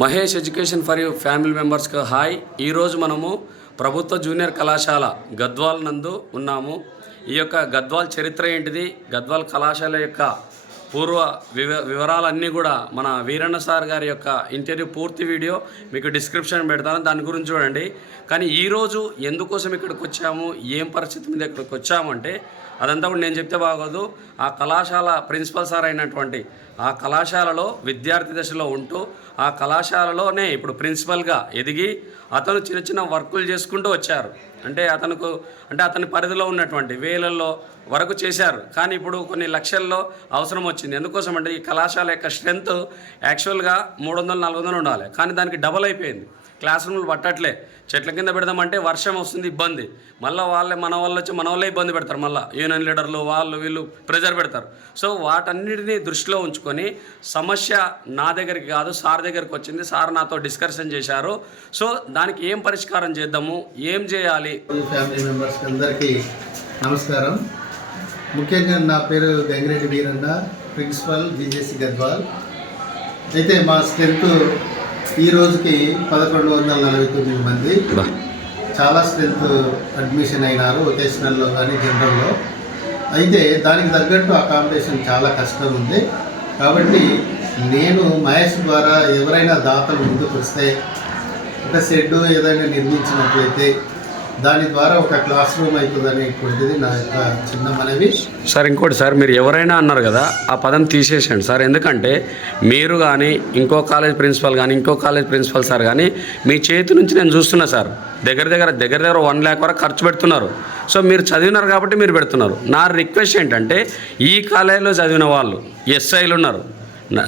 Mahesh education for you family మెంబర్స్కి hi. ఈరోజు మనము ప్రభుత్వ జూనియర్ కళాశాల గద్వాల్ నందు ఉన్నాము. ఈ యొక్క గద్వాల్ చరిత్ర ఏంటిది? గద్వాల్ కళాశాల యొక్క పూర్వ వివ వివరాలన్నీ కూడా మన వీరన్న సార్ గారి యొక్క ఇంటర్వ్యూ పూర్తి వీడియో మీకు డిస్క్రిప్షన్ పెడతాను. దాని గురించి చూడండి. కానీ ఈరోజు ఎందుకోసం ఇక్కడికి వచ్చాము? ఏం పరిస్థితి మీద ఇక్కడికి వచ్చామంటే అదంతా కూడా నేను చెప్తే బాగోదు. ఆ కళాశాల ప్రిన్సిపల్ సార్ అయినటువంటి ఆ కళాశాలలో విద్యార్థి దశలో ఉంటూ ఆ కళాశాలలోనే ఇప్పుడు ప్రిన్సిపల్గా ఎదిగి అతను చిన్న చిన్న వర్కులు చేసుకుంటూ వచ్చారు. అంటే అతనుకు అంటే అతని పరిధిలో ఉన్నటువంటి వేలల్లో వరకు చేశారు. కానీ ఇప్పుడు కొన్ని లక్షల్లో అవసరం వచ్చింది. ఎందుకోసం అంటే ఈ కళాశాల యొక్క స్ట్రెంత్ యాక్చువల్గా మూడు వందలు నాలుగు వందలు ఉండాలి. కానీ దానికి డబల్ అయిపోయింది. క్లాస్ రూమ్లు పట్టట్లే. చెట్ల కింద పెడదామంటే వర్షం వస్తుంది ఇబ్బంది. మళ్ళీ వాళ్ళే మన వాళ్ళు వచ్చి మన వాళ్ళే ఇబ్బంది పెడతారు మళ్ళీ. యూనియన్ లీడర్లు వాళ్ళు వీళ్ళు ప్రెజర్ పెడతారు. సో వాటన్నిటిని దృష్టిలో ఉంచుకొని సమస్య నా దగ్గరికి కాదు సార్ దగ్గరికి వచ్చింది. సార్ నాతో డిస్కషన్ చేశారు. సో దానికి ఏం పరిష్కారం చేద్దాము? ఏం చేయాలి? ఫ్యామిలీ మెంబర్స్ అందరికీ నమస్కారం. ముఖ్యంగా నా పేరు గంగిరెడ్డి వీరన్న ప్రిన్సిపల్ జీజేసి గద్వాల్. అయితే మా స్ట్రెంత్ ఈ రోజుకి పదకొండు వందల నలభై తొమ్మిది మంది చాలా స్ట్రెంత్ అడ్మిషన్ అయినారు వొకేషనల్లో కానీ జనరల్లో. అయితే దానికి తగ్గట్టు అకామిడేషన్ చాలా కష్టం ఉంది. కాబట్టి నేను మహేష్ ద్వారా ఎవరైనా దాతలు ముందుకు వస్తే ఒక షెడ్ ఏదైనా నిర్మించినట్లయితే దాని ద్వారా ఒక క్లాస్ రూమ్ అవుతుంది నా యొక్క చిన్న మనవి. సార్ ఇంకోటి సార్ మీరు ఎవరైనా అన్నారు కదా ఆ పదం తీసేసండి సార్. ఎందుకంటే మీరు కానీ ఇంకో కాలేజ్ ప్రిన్సిపల్ కానీ ఇంకో కాలేజ్ ప్రిన్సిపల్ సార్ కానీ మీ చేతి నుంచి నేను చూస్తున్నా సార్. దగ్గర దగ్గర దగ్గర దగ్గర వన్ ల్యాక్ వరకు ఖర్చు పెడుతున్నారు. సో మీరు చదివినారు కాబట్టి మీరు పెడుతున్నారు. నా రిక్వెస్ట్ ఏంటంటే ఈ కాలేజీలో చదివిన వాళ్ళు ఎస్ఐలు ఉన్నారు.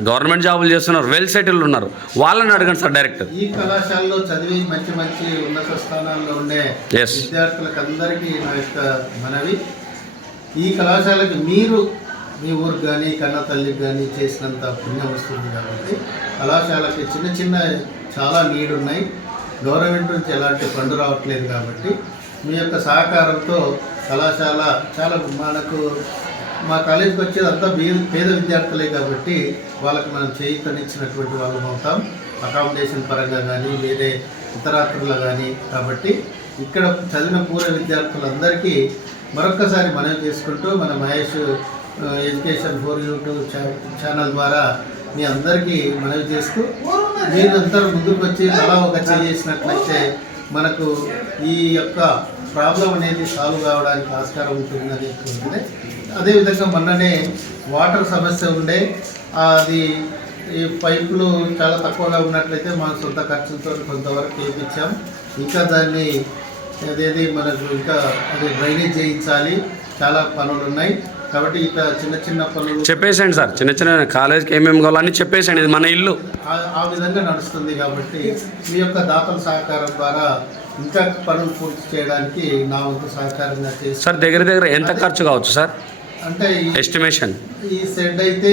గవర్నమెంట్ జాబులు చేస్తున్నారు వెల్ సెటిల్ ఉన్నారు. వాళ్ళని అడగండి సార్ డైరెక్ట్. ఈ కళాశాలలో చదివి మంచి మంచి ఉన్నత స్థానాల్లో ఉండే. విద్యార్థులకు అందరికీ నా యొక్క మనవి. ఈ కళాశాలకి మీరు మీ ఊరికి కానీ కన్న తల్లికి కానీ చేసినంత పుణ్యం వస్తుంది కాబట్టి కళాశాలకి చిన్న చిన్న చాలా నీడ్ ఉన్నాయి గవర్నమెంట్ నుంచి ఎలాంటి ఫండ్ రావట్లేదు కాబట్టి మీ యొక్క సహకారంతో కళాశాల చాలా మనకు మా కాలేజీకి వచ్చేది అంతా పేద విద్యార్థులే కాబట్టి వాళ్ళకి మనం చేయితనిచ్చినటువంటి వాళ్ళం అవుతాం. అకామిడేషన్ పరంగా కానీ వేరే ఇతరాత్రులు కానీ కాబట్టి ఇక్కడ చదివిన పూర్వ విద్యార్థులందరికీ మరొక్కసారి మనవి చేసుకుంటూ మన Mahesh education for YouTube channel ద్వారా మీ అందరికీ మనవి చేస్తూ మీరందరూ ముందుకు వచ్చి అలా ఒక చేసినట్లయితే మనకు ఈ యొక్క ప్రాబ్లం అనేది సాల్వ్ కావడానికి ఆస్కారం ఉంటుంది అనేటువంటిది అదేవిధంగా మొన్ననే వాటర్ సమస్య ఉండే అది ఈ పైపులు చాలా తక్కువగా ఉన్నట్లయితే మన సొంత ఖర్చులతో కొంతవరకు వేయించాం ఇంకా దాన్ని అదేది మనకు ఇంకా అది డ్రైనేజ్ చేయించాలి. చాలా పనులు ఉన్నాయి. కాబట్టి ఇక చిన్న చిన్న పనులు చెప్పేసండి సార్. చిన్న చిన్న కాలేజ్కి ఏమేమి కావాలో అన్నీ చెప్పేసండి ఇది మన ఇల్లు. ఆ- విధంగా నడుస్తుంది కాబట్టి మీ యొక్క దాతల సహకారం ద్వారా ఇంకా పనులు పూర్తి చేయడానికి నా వంతు సహకారంగా చేసి సార్ దగ్గర దగ్గర ఎంత ఖర్చు కావచ్చు సార్? అంటే ఎస్టిమేషన్ ఈ షెడ్ అయితే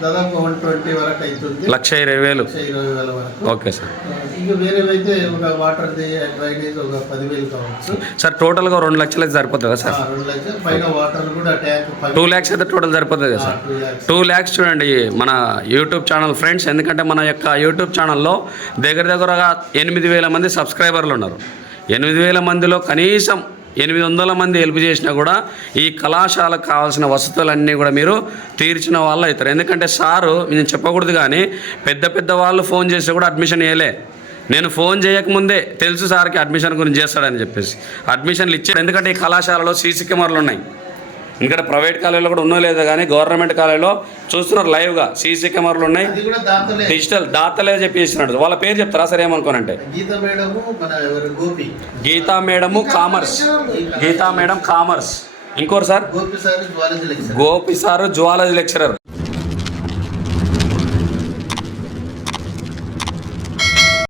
దాదాపు వన్ ట్వంటీ వరకు అవుతుంది. లక్ష ఇరవై వేలు. లక్ష ఇరవై వేల వరకు. Okay sir. ఇంకా వేరేవైతే ఒక వాటర్ డ్రైనేజ్ ఒక పదివేలు కావచ్చు. సార్ టోటల్గా రెండు సరిపోతుందా సార్? లక్షలు. పైన వాటర్ కూడా ట్యాంక్ టూ ల్యాక్స్ అయితే టోటల్ సరిపోతుంది కదా sir? Two lakhs two lakhs చూడండి మన యూట్యూబ్ ఛానల్ ఫ్రెండ్స్ ఎందుకంటే మన యొక్క యూట్యూబ్ ఛానల్లో దగ్గర దగ్గరగా ఎనిమిది వేల మంది సబ్స్క్రైబర్లు ఉన్నారు. ఎనిమిది వేల మందిలో కనీసం ఎనిమిది వందల మంది హెల్ప్ చేసినా కూడా ఈ కళాశాలకు కావాల్సిన వసతులన్నీ కూడా మీరు తీర్చిన వాళ్ళు అవుతారు. ఎందుకంటే సారు నేను చెప్పకూడదు కానీ పెద్ద పెద్ద వాళ్ళు ఫోన్ చేసి కూడా అడ్మిషన్ వేయలే నేను ఫోన్ చేయకముందే తెలుసు సార్కి అడ్మిషన్ గురించి చేస్తాడని చెప్పేసి. అడ్మిషన్లు ఇచ్చాడు ఎందుకంటే ఈ కళాశాలలో సీసీ కెమెరాలు ఉన్నాయి. ఇక్కడ ప్రైవేట్ కాలేజీలో కూడా ఉన్నో లేదో కానీ గవర్నమెంట్ కాలేజీలో చూస్తున్నారు లైవ్గా. సీసీ కెమెరాలు ఉన్నాయి. డిజిటల్ దాతలే చెప్పేసినాడు వాళ్ళ పేరు చెప్తారా సరే ఏమనుకోనంటే? Geetha madam commerce. Geetha madam commerce. ఇంకోరు sir? Gopi sir zoology lecturer.